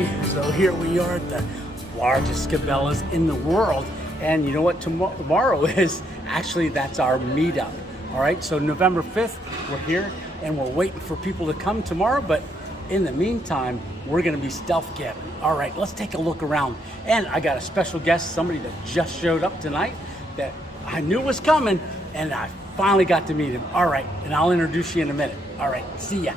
everybody. So here we are at the largest cabelas in the world. And you know what tomorrow is? Actually, that's our meetup. All right, so November 5th, we're here and we're waiting for people to come tomorrow. But in the meantime, we're gonna be stealth camping. All right, let's take a look around. And I got a special guest, somebody that just showed up tonight that I knew was coming, and I finally got to meet him. All right, and I'll introduce you in a minute. All right, see ya.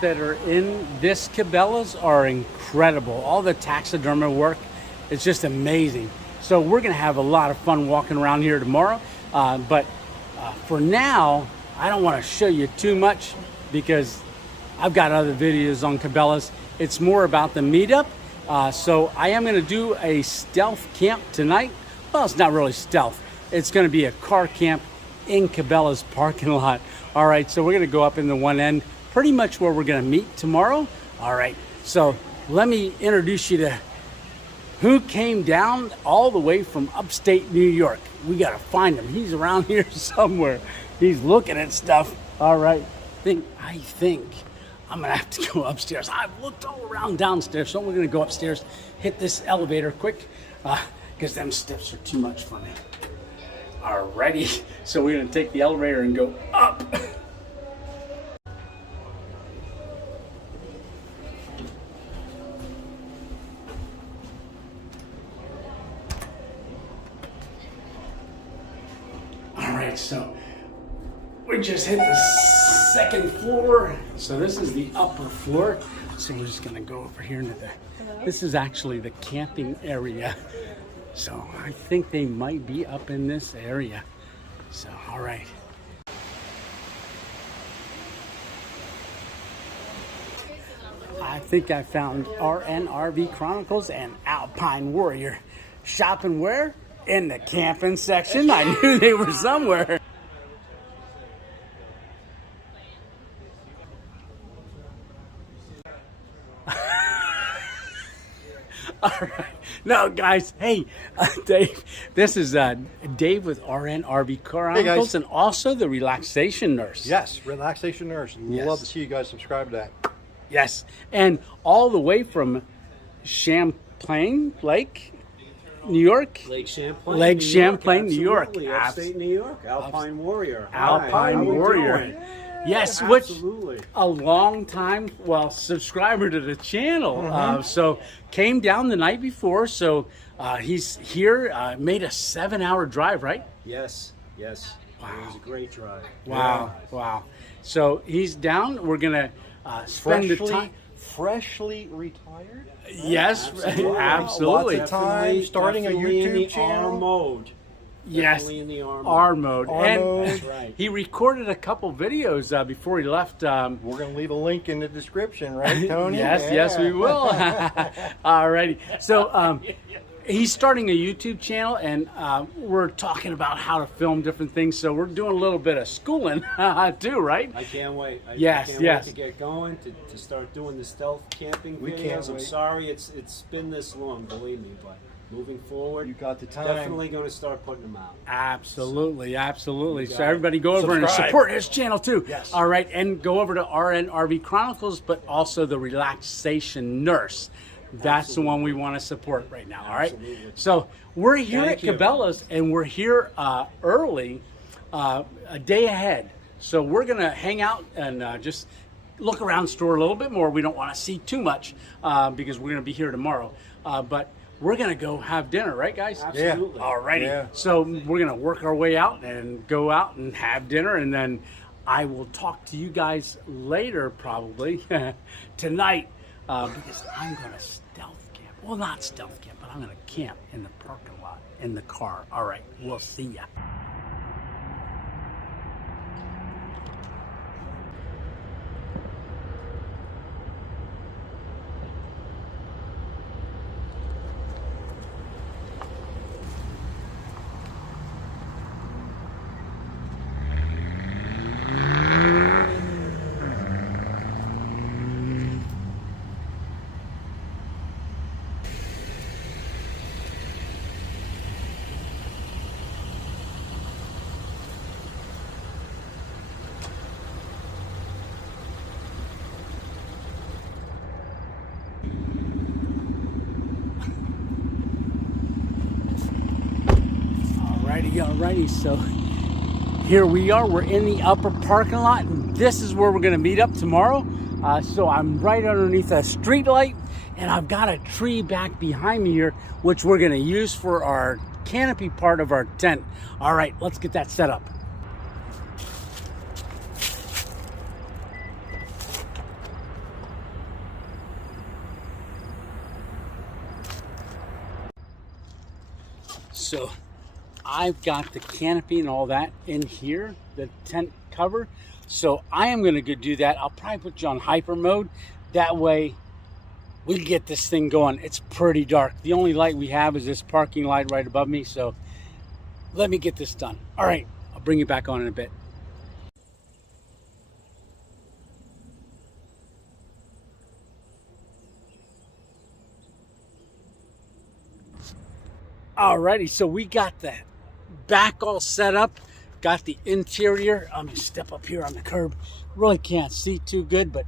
That are in this cabelas are incredible. All the taxidermy work, it's just amazing. So we're gonna have a lot of fun walking around here tomorrow. But for now, I don't want to show you too much because I've got other videos on cabelas. It's more about the meetup. So I am gonna do a stealth camp tonight. Well, it's not really stealth. It's gonna be a car camp in Cabela's parking lot. All right, so we're gonna go up in the one end, pretty much where we're gonna meet tomorrow. All right, so let me introduce you to who came down all the way from upstate New York. We gotta find him. He's around here somewhere. He's looking at stuff. All right, I think I'm gonna have to go upstairs. I've looked all around downstairs, so we're gonna go upstairs, hit this elevator quick, because them steps are too much for me. Alrighty, so we're gonna take the elevator and go up. So we just hit the second floor. So this is the upper floor. So we're just gonna go over here into this is actually the camping area. So I think they might be up in this area. So, all right. I think I found RNRV Chronicles and Alpine Warrior. Shopping where? In the camping section. I knew they were somewhere. All right. No, guys. Hey, Dave. This is Dave with RNRV Chronicles, and also the Relaxation Nurse. Yes, Relaxation Nurse. Yes. Love to see you guys subscribe to that. Yes, and all the way from Champlain Lake, New York. Lake Champlain, New York. Upstate New York. Alpine Warrior. Alpine Warrior. Yes, absolutely. Which a long time, subscriber to the channel. So came down the night before. So he's here. Made a 7-hour drive, right? Yes. Wow. It was a great drive. Wow. Yeah. Wow. So he's down. We're gonna spend the time. Freshly retired? Yes, absolutely. Lots of time starting a YouTube channel. R mode. Yes, Definitely in the R mode. And That's right. he recorded a couple videos before he left. We're going to leave a link in the description, right, Tony? Yes, we will. Alrighty. So he's starting a YouTube channel, and we're talking about how to film different things. So we're doing a little bit of schooling too, right? I can't wait. I Yes. can't wait to get going, to start doing the stealth camping We videos. can't I'm wait. sorry it's been this long, believe me, but moving forward, You got the time. definitely going to start putting them out. Absolutely. You So got everybody go over and Subscribe. support his channel too. Yes. All right, and go over to RNRV Chronicles, but also the Relaxation Nurse. That's the one we want to support right now. All right. Absolutely. So we're here Thank at you. Cabela's, and we're here early, a day ahead. So we're gonna hang out and just look around the store a little bit more. We don't want to see too much because we're gonna be here tomorrow. But we're gonna go have dinner, right, guys? Absolutely. Alrighty. Yeah. So we're gonna work our way out and go out and have dinner, and then I will talk to you guys later, probably tonight, because I'm gonna stealth camp. Well, not stealth camp, but I'm gonna camp in the parking lot in the car. All right, we'll see ya. Alrighty, so here we are. We're in the upper parking lot, and this is where we're going to meet up tomorrow. So I'm right underneath a street light, and I've got a tree back behind me here, which we're going to use for our canopy part of our tent. All right, let's get that set up. So I've got the canopy and all that in here, the tent cover. So I am going to go do that. I'll probably put you on hyper mode. That way we can get this thing going. It's pretty dark. The only light we have is this parking light right above me. So let me get this done. All right, I'll bring you back on in a bit. Alrighty, so we got the back all set up, got the interior. I'm gonna step up here on the curb. Really can't see too good, but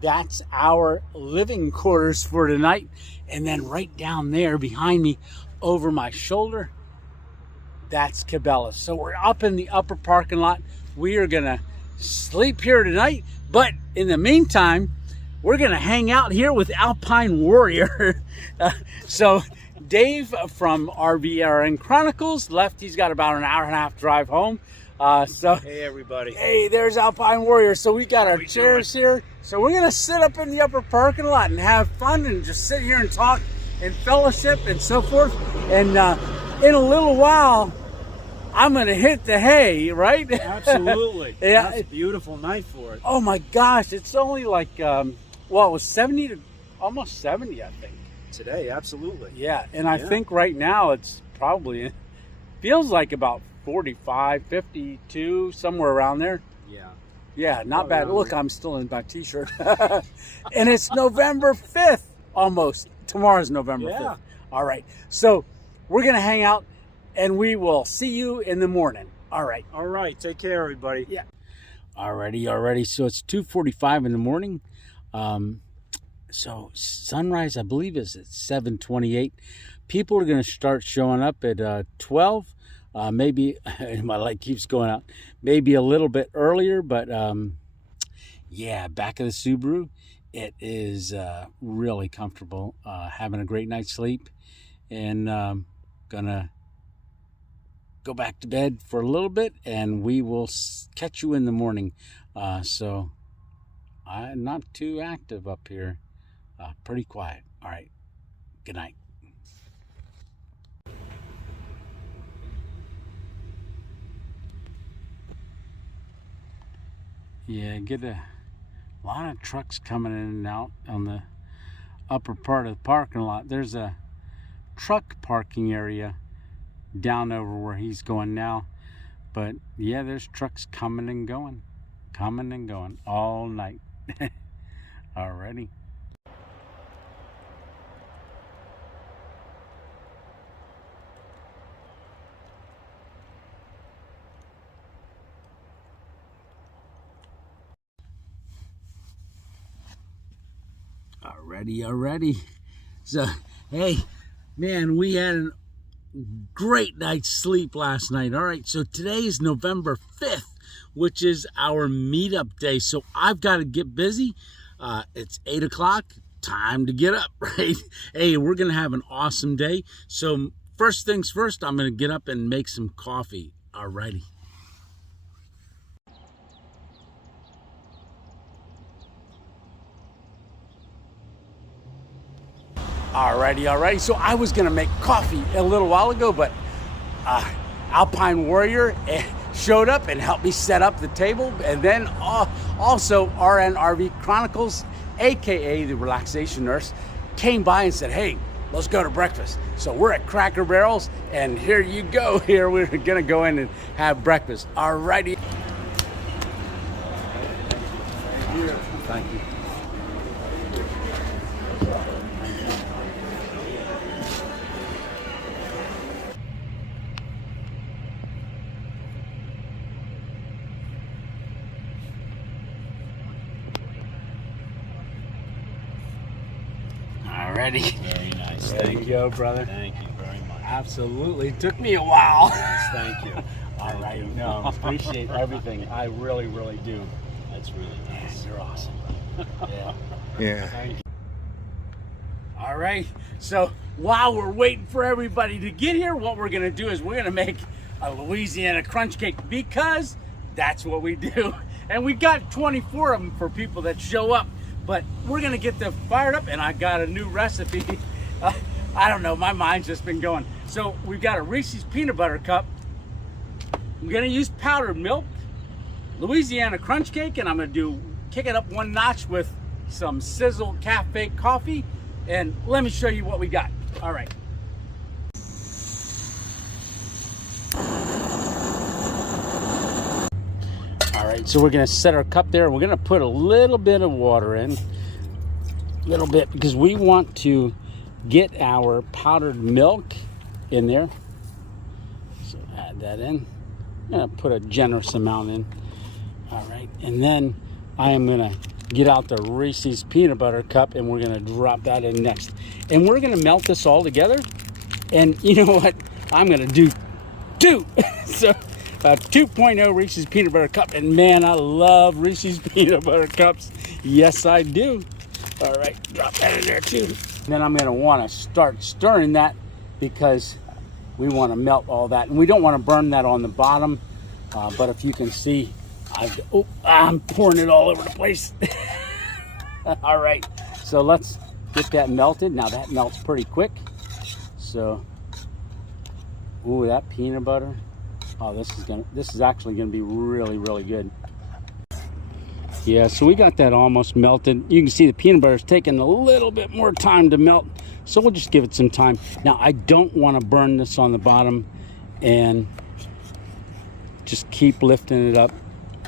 that's our living quarters for tonight. And then right down there behind me, over my shoulder, that's Cabela. So we're up in the upper parking lot. We are gonna sleep here tonight, but in the meantime, we're gonna hang out here with Alpine Warrior. So Dave from RVRN Chronicles left. He's got about an hour and a half drive home. So Hey, everybody. hey, there's Alpine Warrior. So we got our chairs here. So we're gonna sit up in the upper parking lot and have fun and just sit here and talk and fellowship and so forth. And in a little while, I'm gonna hit the hay, right? Absolutely. Yeah. That's a beautiful night for it. Oh my gosh, it's only like well, it was 70 to almost 70, I think. Today, absolutely. Yeah, and I think right now it's probably, feels like about 45, 52, somewhere around there. Yeah. Yeah, not Oh, bad. yeah. Look, I'm still in my t-shirt. And it's November 5th, almost. Tomorrow's November 5th. All right, so we're going to hang out, and we will see you in the morning. All right. All right. Take care, everybody. Yeah. Alrighty. So it's 2:45 in the morning. So sunrise, I believe, is at 7:28. People are going to start showing up at 12. Maybe my light keeps going out. Maybe a little bit earlier, but yeah, back of the Subaru, it is really comfortable. Having a great night's sleep, and gonna go back to bed for a little bit, and we will catch you in the morning. So I'm not too active up here. Pretty quiet. All right. Good night. Yeah, get a lot of trucks coming in and out on the upper part of the parking lot. There's a truck parking area down over where he's going now. But yeah, there's trucks coming and going all night. Alrighty. Alrighty. So, hey, man, we had a great night's sleep last night. All right, so today is November 5th, which is our meetup day. So I've got to get busy. It's 8 o'clock. time to get up, right? Hey, we're gonna have an awesome day. So first things first, I'm gonna get up and make some coffee. Alrighty. Alrighty. So I was gonna make coffee a little while ago, but Alpine Warrior showed up and helped me set up the table. And then also RNRV Chronicles, AKA the Relaxation Nurse, came by and said, hey, let's go to breakfast. So we're at Cracker Barrels, and here you go. Here we're gonna go in and have breakfast. Alrighty. Thank you. Alrighty. Very nice. There you go, brother. Thank you very much. Absolutely. Took me a while. Yes, thank you. All right. No, appreciate everything. I really, really do. That's really nice. You're awesome. Yeah. Yeah. Thank you. All right. So while we're waiting for everybody to get here, what we're going to do is we're going to make a Louisiana crunch cake, because that's what we do. And we got 24 of them for people that show up. But we're gonna get them fired up, and I got a new recipe. I don't know, my mind's just been going. So we've got a Reese's peanut butter cup. I'm gonna use powdered milk, Louisiana crunch cake, and I'm gonna kick it up one notch with some SiselKaffe coffee. And let me show you what we got. All right. All right, so we're gonna set our cup there. We're gonna put a little bit of water in, a little bit, because we want to get our powdered milk in there. So add that in. I'm gonna put a generous amount in. All right, and then I am gonna get out the Reese's peanut butter cup, and we're gonna drop that in next. And we're gonna melt this all together. And you know what? I'm gonna do two. So. A 2.0 Reese's peanut butter cup, and man, I love Reese's peanut butter cups. Yes, I do. All right, drop that in there too. Then I'm gonna wanna start stirring that, because we wanna melt all that. And we don't wanna burn that on the bottom, but if you can see, I'm pouring it all over the place. All right, so let's get that melted. Now that melts pretty quick. So, ooh, that peanut butter. Oh, this is actually gonna be really, really good. Yeah, so we got that almost melted. You can see the peanut butter is taking a little bit more time to melt, so we'll just give it some time. Now, I don't want to burn this on the bottom, and just keep lifting it up.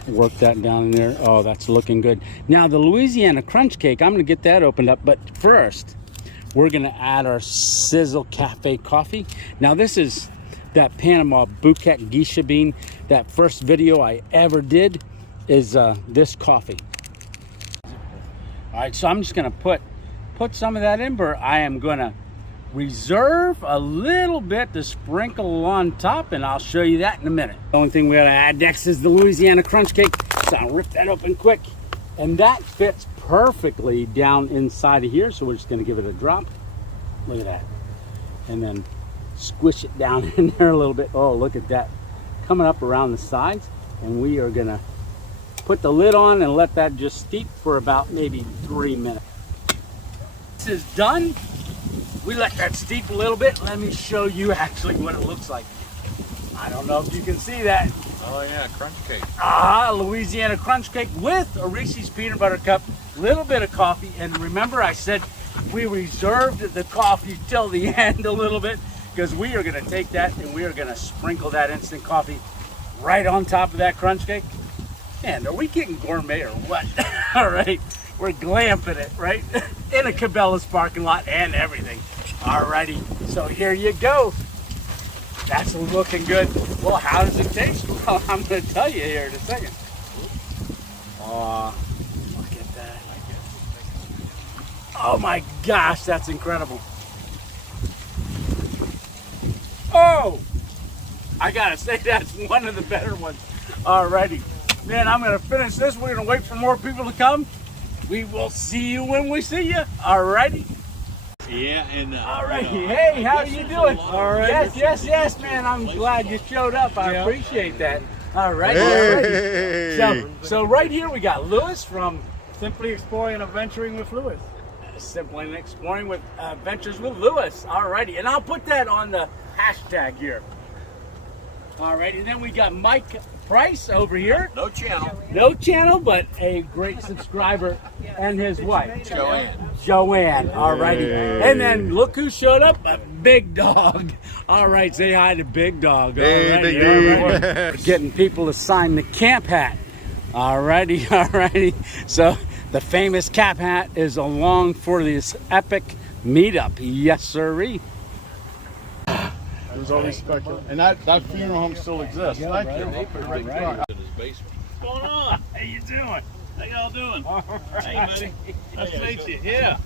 Work that down in there. Oh, that's looking good. Now, the Louisiana crunch cake, I'm gonna get that opened up, but first, we're gonna add our SiselKaffe coffee. Now, this is that Panama Bouquet Geisha bean. That first video I ever did is this coffee. All right, so I'm just gonna put some of that in, but I am gonna reserve a little bit to sprinkle on top, and I'll show you that in a minute. The only thing we gotta add next is the Louisiana crunch cake. So I'll rip that open quick, and that fits perfectly down inside of here. So we're just gonna give it a drop. Look at that, and then squish it down in there a little bit. Oh, look at that, coming up around the sides. And we are gonna put the lid on and let that just steep for about maybe 3 minutes. This is done. We let that steep a little bit. Let me show you actually what it looks like. I don't know if you can see that. Oh yeah, crunch cake. Louisiana crunch cake with a Reese's peanut butter cup, little bit of coffee. And remember, I said we reserved the coffee till the end a little bit, because we are gonna take that and we are gonna sprinkle that instant coffee right on top of that crunch cake. Man, are we getting gourmet or what? All right, we're glamping it, right? In a Cabela's parking lot and everything. Alrighty, so here you go. That's looking good. Well, how does it taste? Well, I'm gonna tell you here in a second. Look at that. Oh my gosh, that's incredible. Oh, I gotta say, that's one of the better ones. Alrighty, man, I'm gonna finish this. We're gonna wait for more people to come, We will see you when we see you. Alrighty. Yeah, and Alrighty. Hey, how are you doing? All right. Yes, man. I'm glad you showed up. I appreciate that. Alrighty. Hey. Alrighty. So right here we got Lewis from Simply Exploring and Adventuring with Lewis. Simply Exploring with Adventures with Lewis. Alrighty. And I'll put that on the hashtag here. Alrighty. And then we got Mike Price over here. no channel. No channel, but a great subscriber, and his wife, Joanne. Joanne. Alrighty. Hey. And then look who showed up, a Big Dog. All right, say hi to Big Dog. Hey, Alrighty, Big D. alrighty. Getting people to sign the camp hat. Alrighty. So the famous cap hat is along for this epic meetup. Yes, sirree. It was always speculative. And that funeral home still exists. Thank you. In his basement. What's going on? How you doing? How y'all doing? Hey, buddy. Nice to meet you. Yeah.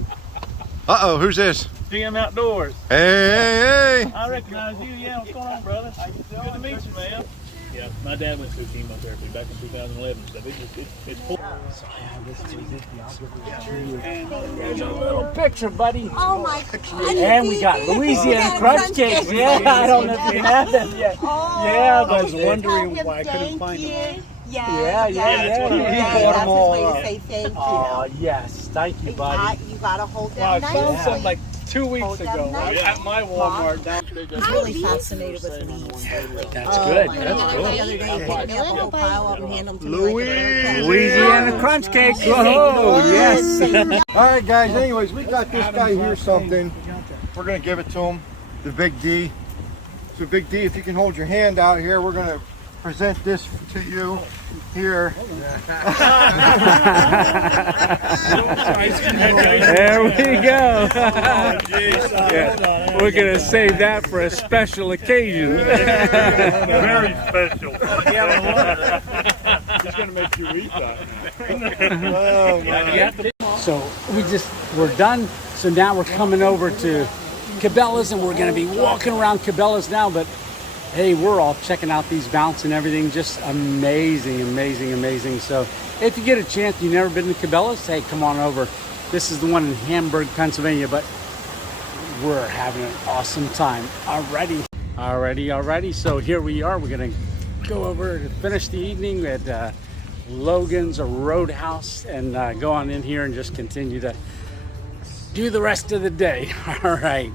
Uh-oh, who's this? DM Outdoors. Hey. I recognize you. Yeah, what's going on, brother? Good to meet you, man. Yeah, my dad went through chemotherapy back in 2011, so it's full. There's a little picture, buddy. Oh my God. And we got Louisiana crunch cakes. Yeah, I don't know if you have them yet. Oh, Yeah, I was but wondering why I couldn't find them. Yeah, He bought that's them all his way up. to say thank you. oh yes, thank you, buddy. You gotta hold Well, I them found nice. some like 2 weeks Hold them ago nice. at my Walmart downstairs. I'm really fascinated with leaves. That's good. My That's God. cool. The other day, you picked me up a whole pile up and handed them to me like a Louisiana crunch cake. Oh yes. All right, guys. Anyways, we got this guy here something. We're gonna give it to him, the Big D. So, Big D, if you can hold your hand out here, we're gonna present this to you here. There we go. Yeah. We're gonna save that for a special occasion. Very special. It's gonna make you eat that. So we're done. So now we're coming over to Cabela's, and we're going to be walking around Cabela's now. But hey, we're all checking out these mounts and everything. Just amazing. So if you get a chance, you've never been to Cabela's, hey, come on over. This is the one in Hamburg, Pennsylvania. But we're having an awesome time. Alrighty. So here we are. We're going to go over to finish the evening at Logan's or Roadhouse, and go on in here and just continue to do the rest of the day. Alrighty.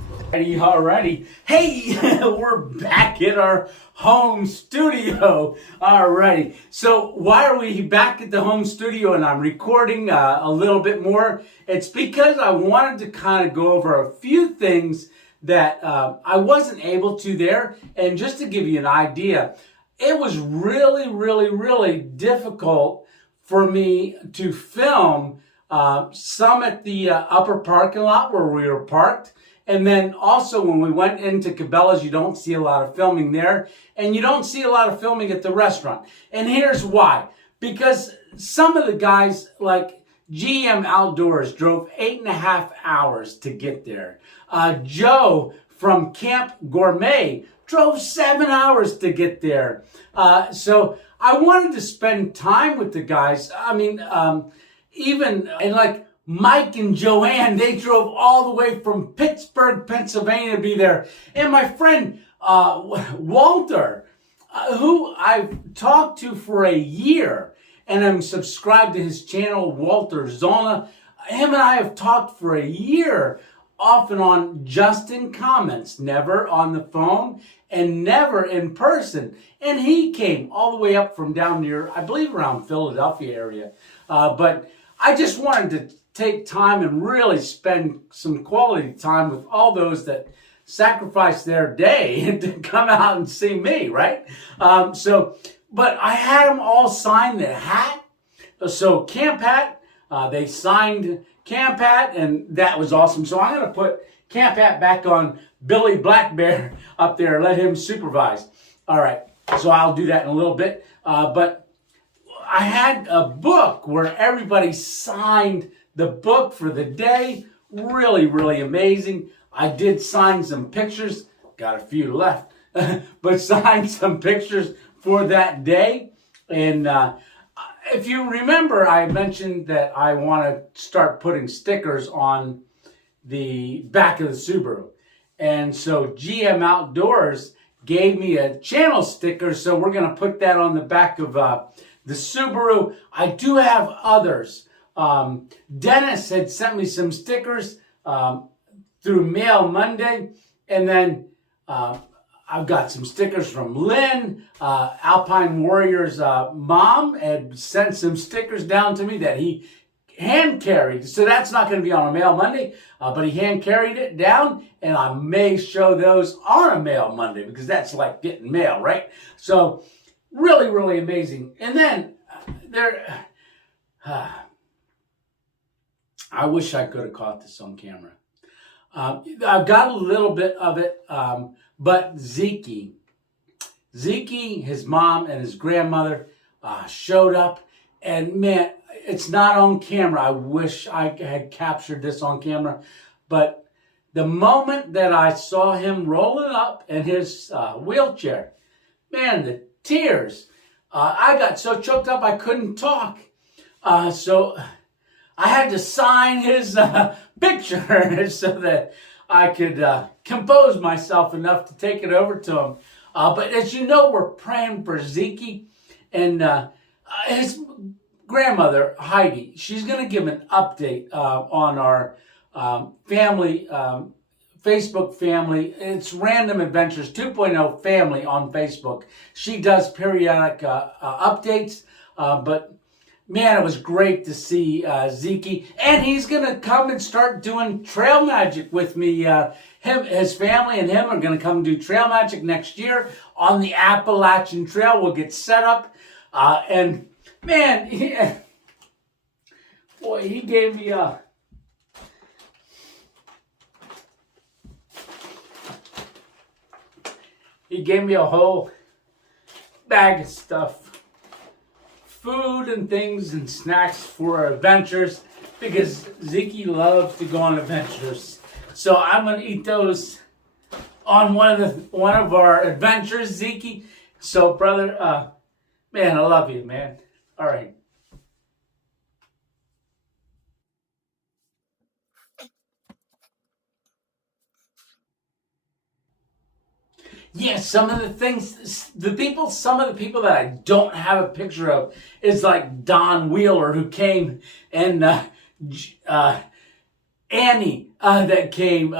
Hey, we're back in our home studio. Alrighty. So why are we back at the home studio and I'm recording a little bit more? It's because I wanted to kind of go over a few things that I wasn't able to there. And just to give you an idea, it was really difficult for me to film some at the upper parking lot where we were parked. And then also when we went into Cabela's, you don't see a lot of filming there. And you don't see a lot of filming at the restaurant. And here's why. Because some of the guys, like GM Outdoors, drove 8.5 hours to get there. Joe from Camp Gourmet drove 7 hours to get there. So I wanted to spend time with the guys. I mean, and like Mike and Joanne, they drove all the way from Pittsburgh, Pennsylvania to be there. And my friend Walter, who I've talked to for a year, and I'm subscribed to his channel, Walter Zolna. Him and I have talked for a year, off and on, just in comments, never on the phone and never in person. And he came all the way up from down near, I believe around Philadelphia area. But I just wanted to take time and really spend some quality time with all those that sacrifice their day to come out and see me, right? But I had them all sign the hat. So Camp Hat, they signed Camp Hat, and that was awesome. So I'm going to put Camp Hat back on Billy Black Bear up there, let him supervise. All right, so I'll do that in a little bit. But I had a book where everybody signed the book for the day. Really amazing. I did sign some pictures, got a few left, but signed some pictures for that day. And if you remember, I mentioned that I want to start putting stickers on the back of the Subaru. And so GM Outdoors gave me a channel sticker, so we're going to put that on the back of the Subaru. I do have others. Dennis had sent me some stickers through Mail Monday, and then I've got some stickers from Lynn. Alpine Warrior's mom had sent some stickers down to me that he hand carried. So that's not going to be on a Mail Monday, but he hand carried it down, and I may show those on a Mail Monday because that's like getting mail, right? So really, really amazing. And then I wish I could have caught this on camera. I've got a little bit of it, but Zeke, his mom and his grandmother showed up, and man, it's not on camera. I wish I had captured this on camera, but the moment that I saw him rolling up in his wheelchair, man, the tears. I got so choked up I couldn't talk. So I had to sign his picture so that I could compose myself enough to take it over to him. But as you know, we're praying for Zeke, and his grandmother, Heidi. She's going to give an update on our family, Facebook family. It's Random Adventures 2.0 family on Facebook. She does periodic updates, but man, it was great to see Zeke, and he's going to come and start doing trail magic with me. His family and him are going to come do trail magic next year on the Appalachian Trail. We'll get set up, and man, he gave me a... He gave me a whole bag of stuff. Food and things and snacks for our adventures, because Zeke loves to go on adventures. So I'm going to eat those on one of our adventures, Zeke. So brother, man, I love you, man. All right. Yeah, some of the people that I don't have a picture of is like Don Wheeler, who came, and Annie that came,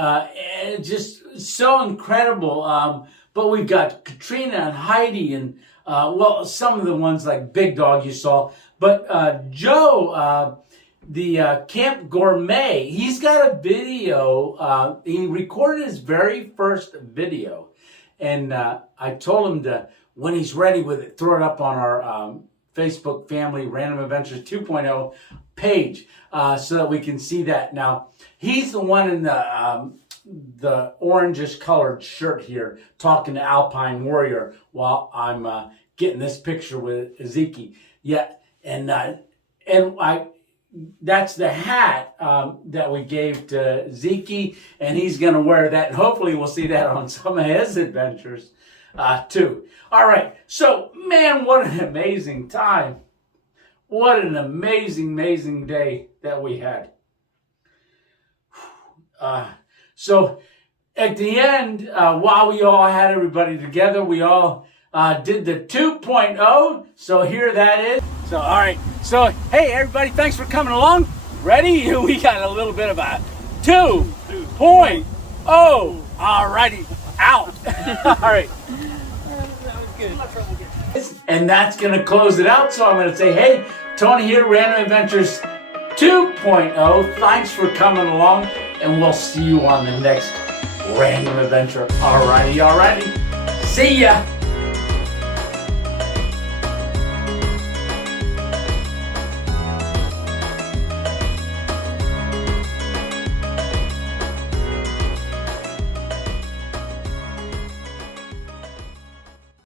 just so incredible. But we've got Katrina and Heidi, and well, some of the ones like Big Dog you saw. But Joe, the Camp Gourmet, he's got a video. He recorded his very first video. And I told him to, when he's ready with it, throw it up on our Facebook family Random Adventures 2.0 page so that we can see that. Now, he's the one in the orangish colored shirt here talking to Alpine Warrior while I'm getting this picture with Zeke. Yeah, and that's the hat that we gave to Zeke, and he's going to wear that. And hopefully we'll see that on some of his adventures too. All right. So, man, what an amazing time. What an amazing, amazing day that we had. So, at the end, while we all had everybody together, we all did the 2.0. So here that is. So, all right. So, hey, everybody, thanks for coming along. Ready? We got a little bit of a 2.0. All righty. Out. All right. That was good. And that's going to close it out. So I'm going to say, hey, Tony here, Random Adventures 2.0. Thanks for coming along. And we'll see you on the next Random Adventure. All righty. See ya.